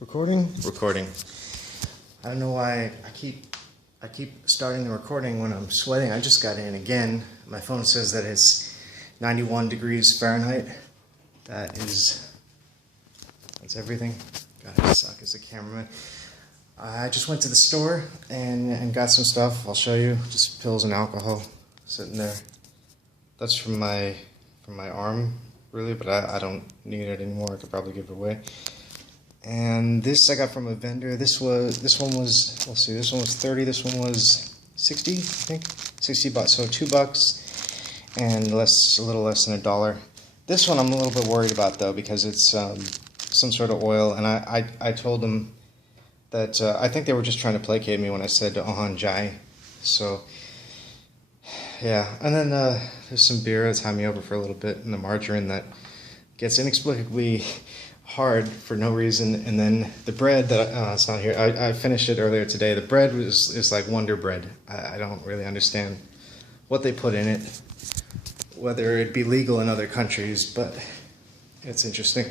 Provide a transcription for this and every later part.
Recording? Recording. I don't know why I keep starting the recording when I'm sweating. I just got in again. My phone says that it's 91 degrees Fahrenheit. That's everything. God, I suck as a cameraman. I just went to the store and got some stuff. I'll show you. Just pills and alcohol sitting there. That's from my arm, really, but I don't need it anymore. I could probably give it away. And this I got from a vendor. This one was, let's see, this one was 30, this one was 60, I think. 60 bucks, so $2 and a little less than $1. This one I'm a little bit worried about though, because it's some sort of oil, and I told them that I think they were just trying to placate me when I said Ohanjai. So yeah, and then there's some beer that's had me over for a little bit, and the margarine that gets inexplicably hard for no reason, and then the bread that it's not here. I finished it earlier today. The bread is like Wonder Bread. I don't really understand what they put in it, whether it be legal in other countries, but it's interesting.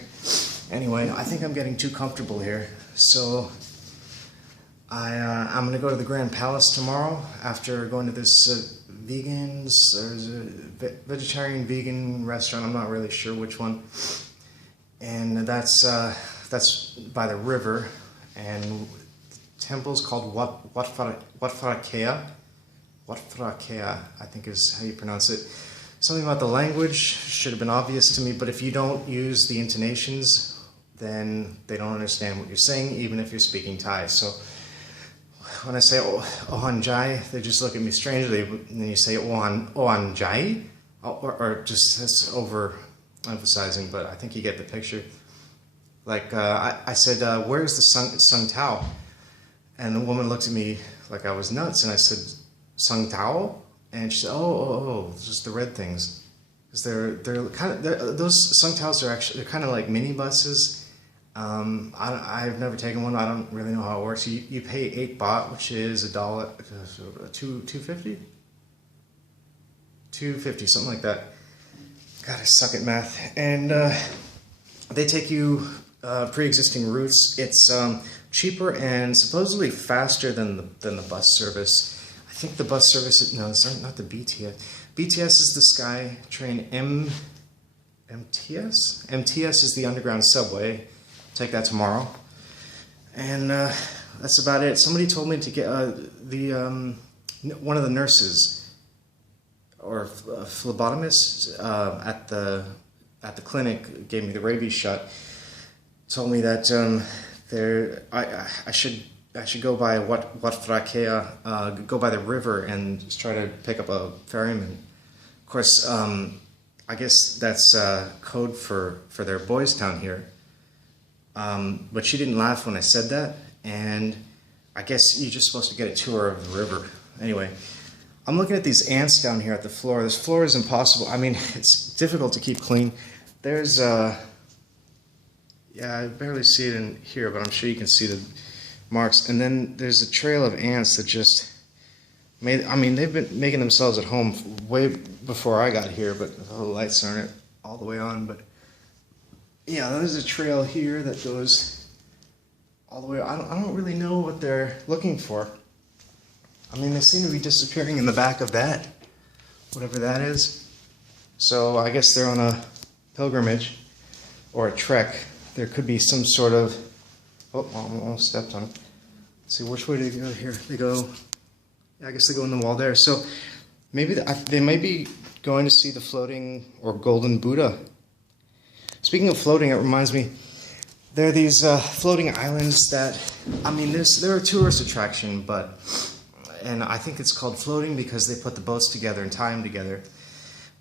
Anyway, I think I'm getting too comfortable here, so I'm gonna go to the Grand Palace tomorrow after going to this vegetarian vegan restaurant. I'm not really sure which one. And that's by the river, and the temple's called Wat Phra Keya, I think is how you pronounce it. Something about the language should have been obvious to me, but if you don't use the intonations, then they don't understand what you're saying, even if you're speaking Thai. So when I say Ohanjai, they just look at me strangely, and then you say Ohanjai, or just that's over emphasizing, but I think you get the picture. Like I said, where's the Sung Tao? And the woman looked at me like I was nuts, and I said, Sung Tao? And she said, oh, it's just the red things. Because those Sung Taos are actually, they're kind of like mini buses. I've never taken one. I don't really know how it works. You pay 8 baht, which is $1, $2.50? $2.50, something like that. God, I suck at math. And they take you pre-existing routes. It's cheaper and supposedly faster than the bus service. I think the bus service, no, it's not the BTS. BTS is the Sky Train. MTS? MTS is the underground subway. Take that tomorrow. And that's about it. Somebody told me to get one of the nurses or phlebotomist at the clinic gave me the rabies shot. Told me that I should go by Wat Phra Keya, go by the river and just try to pick up a ferryman. Of course, I guess that's code for their boys' town here. But she didn't laugh when I said that, and I guess you're just supposed to get a tour of the river. Anyway, I'm looking at these ants down here at the floor. This floor is impossible. I mean, it's difficult to keep clean. There's, yeah, I barely see it in here, but I'm sure you can see the marks. And then there's a trail of ants that just they've been making themselves at home way before I got here, but the lights aren't all the way on. But yeah, there's a trail here that goes all the way. I don't really know what they're looking for. I mean, they seem to be disappearing in the back of that, whatever that is. So I guess they're on a pilgrimage or a trek. There could be some sort of, oh, I almost stepped on it. Let's see, which way do they go here? They go, yeah, I guess they go in the wall there. So maybe they might be going to see the floating or golden Buddha. Speaking of floating, it reminds me, there are these floating islands that, I mean, they're a tourist attraction, and I think it's called floating because they put the boats together and tie them together.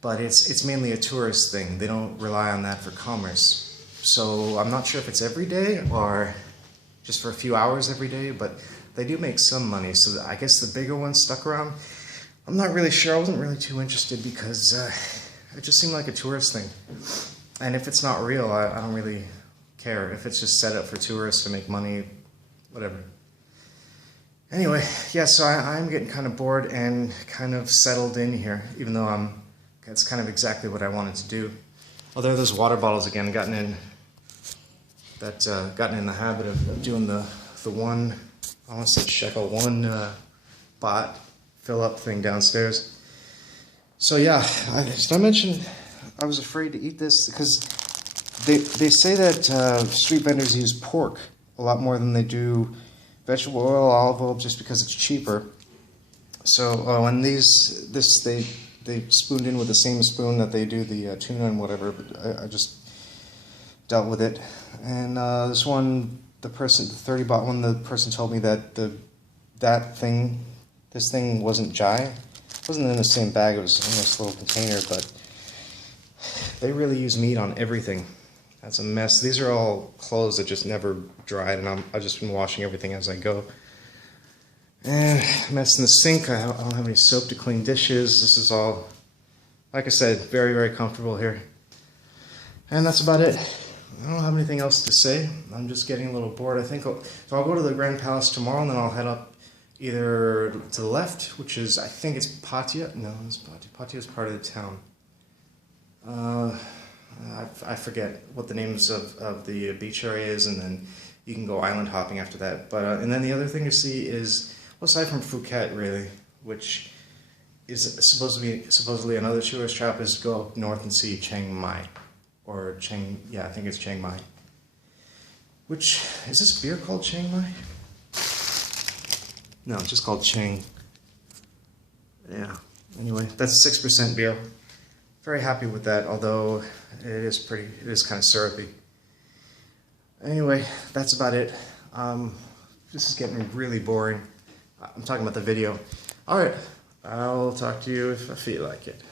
But it's mainly a tourist thing. They don't rely on that for commerce. So I'm not sure if it's every day or just for a few hours every day, but they do make some money. So I guess the bigger ones stuck around. I'm not really sure. I wasn't really too interested because it just seemed like a tourist thing. And if it's not real, I don't really care. If it's just set up for tourists to make money, whatever. Anyway, yeah, so I'm getting kind of bored and kind of settled in here, even though that's kind of exactly what I wanted to do. Oh, there are those water bottles again, gotten in that gotten in the habit of doing the one, I want to say shekel, one bot fill up thing downstairs. So yeah, did I mention I was afraid to eat this because they say that street vendors use pork a lot more than they do vegetable oil, olive oil, just because it's cheaper. So and they spooned in with the same spoon that they do the tuna and whatever, but I just dealt with it. And this one, the 30 baht one, the person told me that this thing wasn't jai. It wasn't in the same bag, it was in this little container, but they really use meat on everything. That's a mess. These are all clothes that just never dried, and I've just been washing everything as I go. And mess in the sink. I don't have any soap to clean dishes. This is all, like I said, very, very comfortable here. And that's about it. I don't have anything else to say. I'm just getting a little bored. I think so I'll go to the Grand Palace tomorrow, and then I'll head up either to the left, which is, I think it's Pattaya. No, it's Pattaya. Pattaya is part of the town. I forget what the names of the beach area is, and then you can go island hopping after that. But and then the other thing to see is, well, aside from Phuket, really, which is supposedly another tourist trap, is go up north and see Chiang Mai, or I think it's Chiang Mai. Which is this beer called Chiang Mai? No, it's just called Chiang. Yeah. Anyway, that's 6% beer. Very happy with that, although it is kind of syrupy. Anyway, that's about it. This is getting really boring. I'm talking about the video. Alright, I'll talk to you if I feel like it.